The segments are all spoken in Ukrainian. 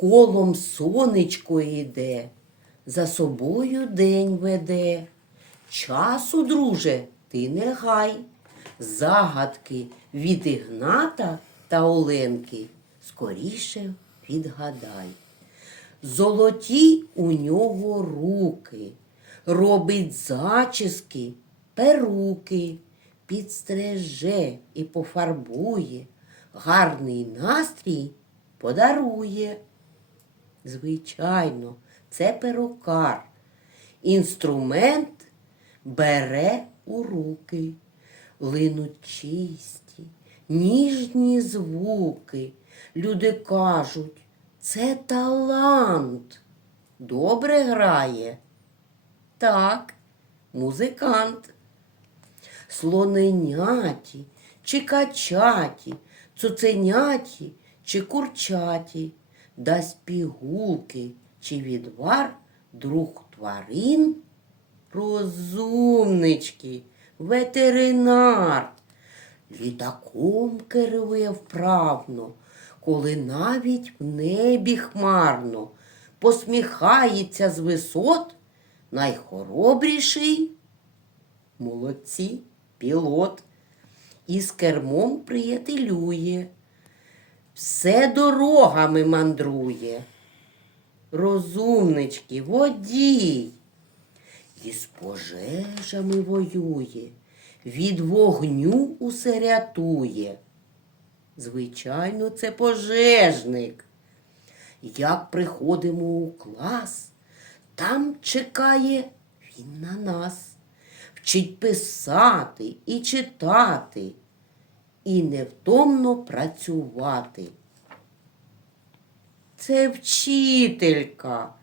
колом сонечко йде, за собою день веде. Часу, друже, ти не гай, загадки від Ігната та Оленки скоріше відгадай. Золоті у нього руки, робить зачіски, перуки, підстреже і пофарбує, гарний настрій подарує. Звичайно, це перукар. Інструмент бере у руки, линуть чисті, ніжні звуки. Люди кажуть, це талант. Добре грає. Так, музикант. Слоненяті чи качаті, цуценяті чи курчаті, дасть пігулки чи відвар друг тварин, розумнички, ветеринар. Літаком керує вправно, коли навіть в небі хмарно посміхається з висот найхоробріший. Молодці, пілот. І з кермом приятелює, все дорогами мандрує. Розумнички, водій. І з пожежами воює, від вогню усе рятує. Звичайно, це пожежник. Як приходимо у клас, там чекає він на нас, вчить писати і читати, і невтомно працювати. Це вчителька.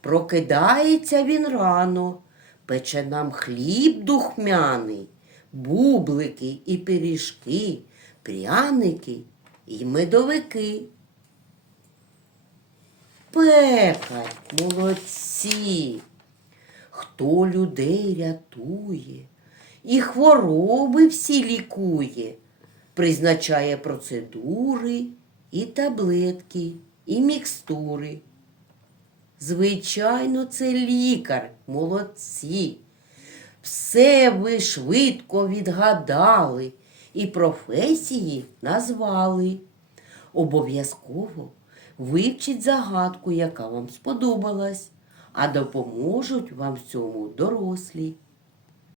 Прокидається він рано, пече нам хліб духмяний, бублики і пиріжки, пряники і медовики. Пекар, молодці, хто людей рятує і хвороби всі лікує, призначає процедури і таблетки, і мікстури. Звичайно, це лікар, молодці. Все ви швидко відгадали і професії назвали. Обов'язково вивчіть загадку, яка вам сподобалась, а допоможуть вам в цьому дорослі.